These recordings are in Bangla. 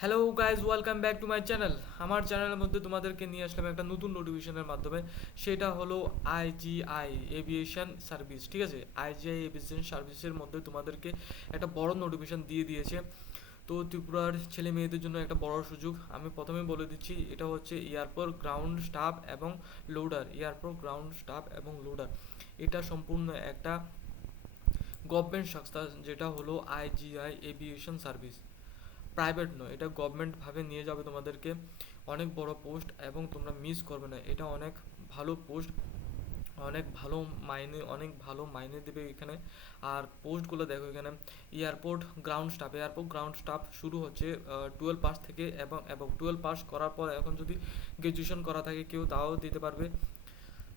Hello guys, welcome back to my channel. আমার চ্যানেলের মধ্যে তোমাদেরকে নিয়ে আসলাম একটা নতুন নোটিফিকেশনের মাধ্যমে। সেটা হলো আইজিআই এভিয়েশন সার্ভিস। ঠিক আছে, আইজিআই এভিয়েশন সার্ভিসের মধ্যে তোমাদেরকে একটা বড় নোটিফিকেশন দিয়ে দিয়েছে। তো ত্রিপুরার ছেলে মেয়েদের জন্য একটা বড় সুযোগ। আমি প্রথমে বলে দিচ্ছি, এটা হচ্ছে এয়ারপোর্ট গ্রাউন্ড স্টাফ এবং লোডার। এয়ারপোর্ট গ্রাউন্ড স্টাফ এবং লোডার, এটা সম্পূর্ণ একটা গভর্নমেন্ট সংস্থা, যেটা হলো আইজিআই এভিয়েশন সার্ভিস। প্রাইভেট নয়, এটা গভর্নমেন্টভাবে নিয়ে যাবে তোমাদেরকে। অনেক বড় পোস্ট এবং তোমরা মিস করবে না। এটা অনেক ভালো পোস্ট, অনেক ভালো মাইনে দেবে এখানে। আর পোস্টগুলো দেখো এখানে। এয়ারপোর্ট গ্রাউন্ড স্টাফ শুরু হচ্ছে 12 পাস থেকে, এবং 12 পাস করার পর এখন যদি গ্র্যাজুয়েশন করা থাকে কেউ, তাও দিতে পারবে।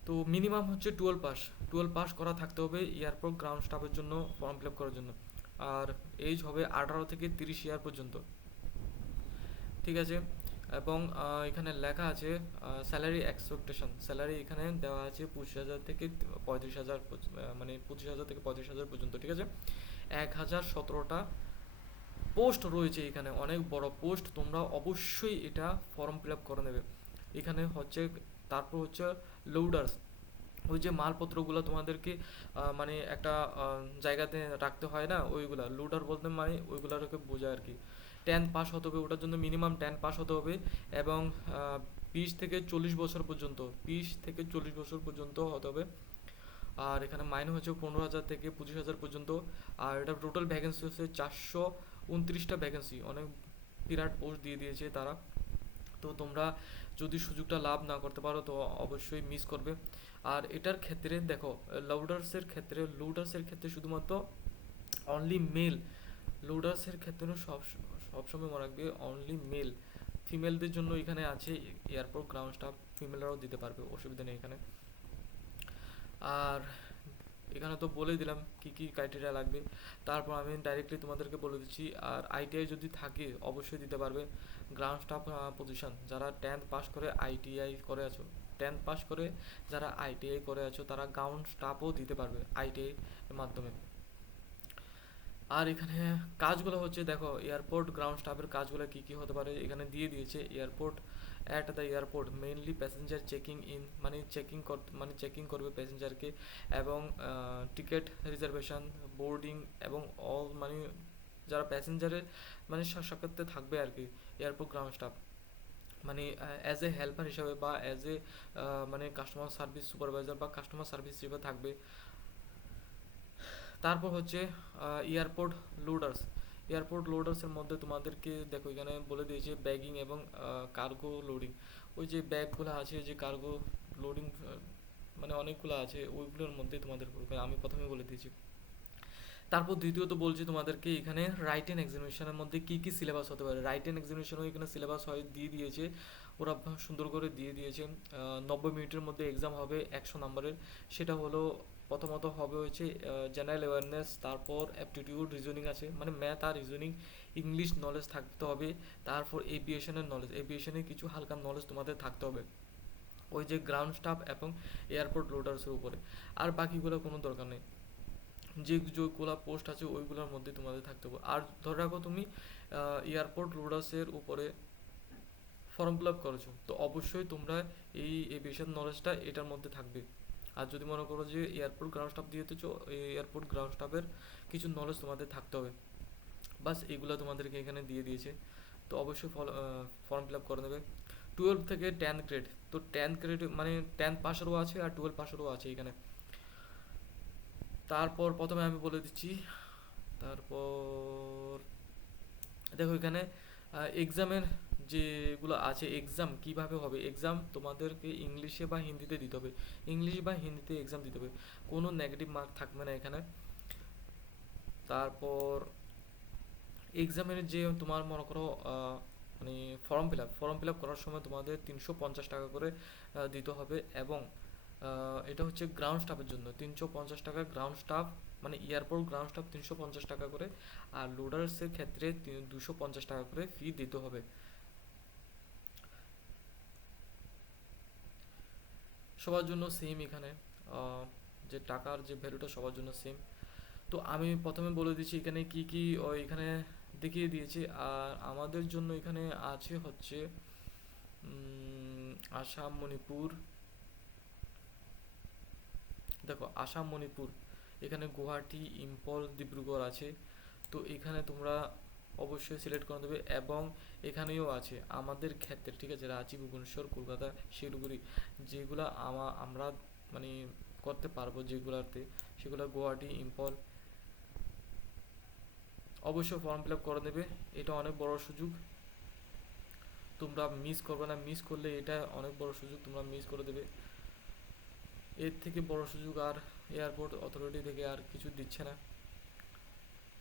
তো মিনিমাম হচ্ছে 12 পাস। 12 পাস করা থাকতে হবে এয়ারপোর্ট গ্রাউন্ড স্টাফের জন্য ফর্ম ফিল আপ করার জন্য। আর এজ হবে 18 থেকে 30 ইয়ার পর্যন্ত। ঠিক আছে। এবং এখানে লেখা আছে স্যালারি এক্সপেকটেশন। স্যালারি এখানে দেওয়া আছে 25,000 থেকে 35,000, মানে 25,000 থেকে 35,000 পর্যন্ত। ঠিক আছে। 1,017টা পোস্ট রয়েছে এখানে, অনেক বড় পোস্ট। তোমরা অবশ্যই এটা ফর্ম ফিল আপ করে নেবে। এখানে হচ্ছে, তারপর হচ্ছে লোডার্স। ওই যে মালপত্রগুলো তোমাদেরকে মানে একটা জায়গাতে রাখতে হয় না, ওইগুলা লোডার বলতে মানে ওইগুলাকে বোঝায় আর কি। 10 পাস হতে হবে, ওটার জন্য মিনিমাম 10 পাস হতে হবে। এবং 20 থেকে 40 বছর পর্যন্ত, 20 থেকে 40 বছর পর্যন্ত হতে হবে। আর এখানে মাইনে হচ্ছে 15,000 থেকে 25,000 পর্যন্ত। আর এটা টোটাল ভ্যাকেন্সি হচ্ছে 429টা ভ্যাকেন্সি। অনেক বিরাট পোস্ট দিয়ে দিয়েছে তারা। তো তোমরা যদি সুযোগটা লাভ না করতে পারো তো অবশ্যই মিস করবে। আর এটার ক্ষেত্রে দেখো, লোডার্সের ক্ষেত্রে শুধুমাত্র অনলি মেল। লোডার্সের ক্ষেত্রে সবসময় মনে রাখবে অনলি মেল। ফিমেলদের জন্য এখানে আছে এয়ারপোর্ট গ্রাউন্ড স্টাফ, ফিমেলরাও দিতে পারবে, অসুবিধা নেই এখানে। আর এখানে তো বলে দিলাম কি কি ক্রাইটেরিয়া লাগবে। তারপর আমি ডাইরেক্টলি তোমাদেরকে বলে দিচ্ছি। আর আইটিআই যদি থাকে অবশ্যই দিতে পারবে গ্রাউন্ড স্টাফ পজিশন। যারা 10th পাস করে আইটিআই করে আছো, 10th পাস করে যারা আইটিআই করে আছো, তারা গ্রাউন্ড স্টাফও দিতে পারবে আইটিআই এর মাধ্যমে। আর এখানে কাজগুলো হচ্ছে, দেখো এয়ারপোর্ট গ্রাউন্ড স্টাফের কাজগুলো কি কি হতে পারে এখানে দিয়ে দিয়েছে। Airport, at the airport mainly passenger checking in, মানে চেকিং করবে প্যাসেঞ্জারকে। এবং টিকিট রিজার্ভেশন, বোর্ডিং এবং অল, মানে যারা প্যাসেঞ্জারের মানে সাক্ষাৎতে থাকবে আর কি। এয়ারপোর্ট গ্রাউন্ড স্টাফ মানে অ্যাজ এ হেল্পার হিসাবে, বা অ্যাজ এ মানে কাস্টমার সার্ভিস সুপারভাইজার বা কাস্টমার সার্ভিস হিসেবে থাকবে। তারপর হচ্ছে এয়ারপোর্ট লোডার্স। এয়ারপোর্ট লোডার্সের মধ্যে তোমাদেরকে দেখো এখানে বলে দিয়েছে ব্যাগিং এবং কার্গো লোডিং। ওই যে ব্যাগগুলো আছে, যে কার্গো লোডিং, মানে অনেকগুলো আছে, ওইগুলোর মধ্যে তোমাদের করবে, আমি প্রথমে বলে দিয়েছি। তারপর দ্বিতীয়ত বলছি তোমাদেরকে এখানে রাইটেন এক্সামিনেশনের মধ্যে কি কি সিলেবাস হতে পারে। রাইটেন এক্সামিনেশনও এখানে সিলেবাস হয় দিয়ে দিয়েছে, ওরা সুন্দর করে দিয়ে দিয়েছে। 90 মিনিটের মধ্যে এক্সাম হবে 100 নম্বরের। সেটা হলো, প্রথমত হবে হচ্ছে জেনারেল অ্যাওয়ারনেস, তারপর অ্যাপটিটিউড, রিজনিং আছে, মানে ম্যাথ আর রিজনিং, ইংলিশ নলেজ থাকতে হবে। তারপর এভিয়েশনের নলেজ, এভিয়েশনের কিছু হালকা নলেজ তোমাদের থাকতে হবে ওই যে গ্রাউন্ড স্টাফ এবং এয়ারপোর্ট লোডার্সের উপরে। আর বাকিগুলো কোনো দরকার নেই, যেগুলো পোস্ট আছে ওইগুলোর মধ্যে তোমাদের থাকতে হবে। আর ধরে রাখো তুমি এয়ারপোর্ট লোডার্সের উপরে ফর্ম ফিল আপ করেছো, তো অবশ্যই তোমরা এই এভিয়েশন নলেজটা এটার মধ্যে থাকবে। আর যদি মনে করো যে এয়ারপোর্ট গ্রাউন্ড স্টাফ দিয়েছো, এয়ারপোর্ট গ্রাউন্ড স্টাফের কিছু নলেজ তোমাদের থাকতে হবে। বাস এগুলো তোমাদেরকে এখানে দিয়ে দিয়েছে। তো অবশ্যই ফর্ম ফিল আপ করে নেবে। 12 থেকে 10 গ্রেড, তো 10 গ্রেড মানে 10 পাসেরও আছে আর 12 পাসেরও আছে এখানে। তারপর প্রথমে আমি বলে দিচ্ছি। তারপর দেখো এখানে এক্সামের যেগুলো আছে, এক্সাম কিভাবে হবে। এক্সাম তোমাদেরকে ইংলিশে বা হিন্দিতে দিতে হবে, ইংলিশ বা হিন্দিতে এক্সাম দিতে হবে, কোনো নেগেটিভ মার্ক থাকবে না এখানে। তারপর এক্সামের যে তোমার মনে করো মানে ফর্ম ফিল আপ করার সময় তোমাদের 350 টাকা করে দিতে হবে। এবং এটা হচ্ছে গ্রাউন্ড স্টাফের জন্য 350 টাকা গ্রাউন্ড স্টাফ, মানে এয়ারপোর্ট গ্রাউন্ড স্টাফ 350 টাকা করে। আর লোডার্সের ক্ষেত্রে 250 টাকা করে ফি দিতে হবে। সবার জন্য সেম এখানে, আহ, যে টাকার যে ভ্যালুটা সবার জন্য সেম। তো আমি প্রথমে বলে দিচ্ছি এখানে কি কি এখানে দেখিয়ে দিয়েছে। আর আমাদের জন্য এখানে আছে হচ্ছে আসাম, মণিপুর, দেখো আসাম, মণিপুর, এখানে গুয়াহাটি, ইম্ফল, ডিব্রুগড় আছে। তো এখানে তোমরা অবশ্যই সিলেক্ট করে দেবে। এবং এখানেও আছে আমাদের ক্ষেত্রে, ঠিক আছে, রাঁচি, ভুবনেশ্বর, কলকাতা, শিলিগুড়ি, যেগুলা আমরা মানে করতে পারবো যেগুলাতে, সেগুলো গুয়াহাটি, ইম্ফল, অবশ্যই ফর্ম ফিল আপ করে দেবে। এটা অনেক বড় সুযোগ, তোমরা মিস করবে না। মিস করলে এটা অনেক বড় সুযোগ, তোমরা মিস করে দেবে। এর থেকে বড় সুযোগ আর এয়ারপোর্ট অথরিটি থেকে আর কিছু দিচ্ছে না।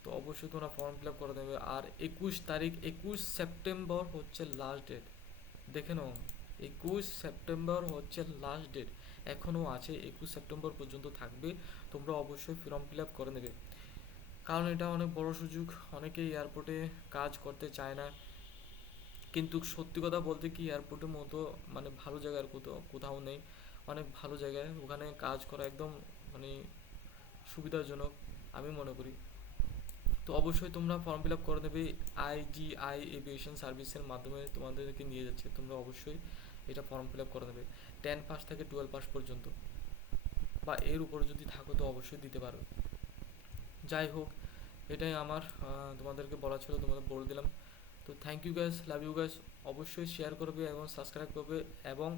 তো অবশ্যই তোমরা ফর্ম ফিল আপ করে দেবে। আর 21 তারিখ, 21 সেপ্টেম্বর হচ্ছে লাস্ট ডেট, দেখে নাও। 21 সেপ্টেম্বর হচ্ছে লাস্ট ডেট, এখনও আছে, 21 সেপ্টেম্বর পর্যন্ত থাকবে। তোমরা অবশ্যই ফর্ম ফিল আপ করে নেবে, কারণ এটা অনেক বড় সুযোগ। অনেকেই এয়ারপোর্টে কাজ করতে চায় না, কিন্তু সত্যি কথা বলতে কি এয়ারপোর্টের মতো মানে ভালো জায়গা আর কোথাও কোথাও নেই। অনেক ভালো জায়গায় ওখানে কাজ করা একদম মানে সুবিধাজনক আমি মনে করি। তো অবশ্যই তোমরা ফর্ম ফিল আপ করে দেবে। আইজিআই এভিয়েশন সার্ভিসের মাধ্যমে তোমাদেরকে নিয়ে যাচ্ছে, তোমরা অবশ্যই এটা ফর্ম ফিল আপ করে দেবে। 10 পাস থেকে 12 পাস পর্যন্ত, বা এর উপর যদি থাকো তো অবশ্যই দিতে পারবে। যাই হোক, এটাই আমার তোমাদেরকে বলা ছিল, তোমাদের বলে দিলাম। তো thank you guys, love you guys. অবশ্যই শেয়ার করবে এবং সাবস্ক্রাইব করবে, এবং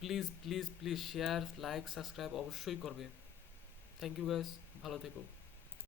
please please please share, like, subscribe অবশ্যই করবে। থ্যাংক ইউ গাইস, ভালো থেকো।